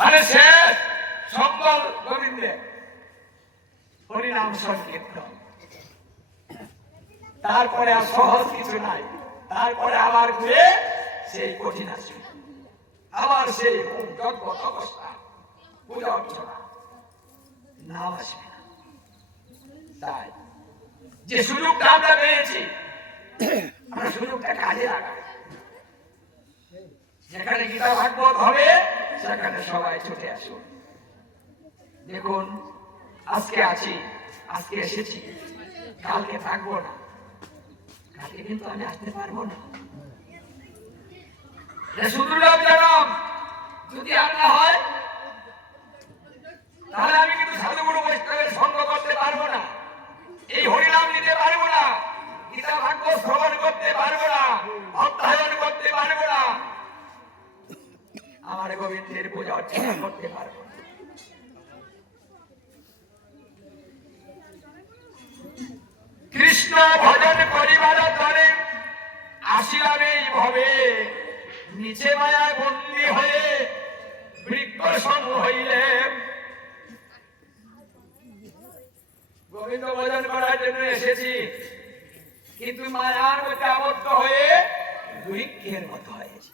মানে সে সম্বল গোবিন্দে হরিনাম সংকীর্তন, তারপরে আর সহজ কিছু নাই, তারপরে আবার ঘুরে সেই কঠিন আসবে, আবার সেই যজ্ঞ তপস্যা পূজা অর্চনা নাম আসবে না। তাই যে সুযোগটা আমরা পেয়েছি আমরা সুযোগটা কাজে লাগাই। যেখানে গীতা ভাগবত হবে সেখানে সবাই ছুটে আসুন। দেখুন আজকে আছি, আজকে এসেছি, কালকে থাকবো না, কালকে কিন্তু আমি আসতে পারবো না। সুদূরলাভ জানাম যদি আল্লাহ হয় তাহলে আমি কিন্তু সাধুগুরু বৈষ্ণবের সঙ্গ করতে পারবো না, এই হরিনাম নিতে পারবো না, গীতা ভাগবত শ্রবণ করতে পারবো না, অধ্যয়ন করতে পারবো না, আমার গোবিন্দের পূজা অর্চনা করতে পারবো না। কৃষ্ণ ভজন করিবার তরে আসিলাম এই ভবে, নিচে মায়া বন্দী হয়ে বৃক্ষ সঙ্গ হইলে। গোবিন্দ ভজন করার জন্য এসেছি, কিন্তু মায়ার মধ্যে আবদ্ধ হয়ে বৃক্ষের মতো হয়েছে।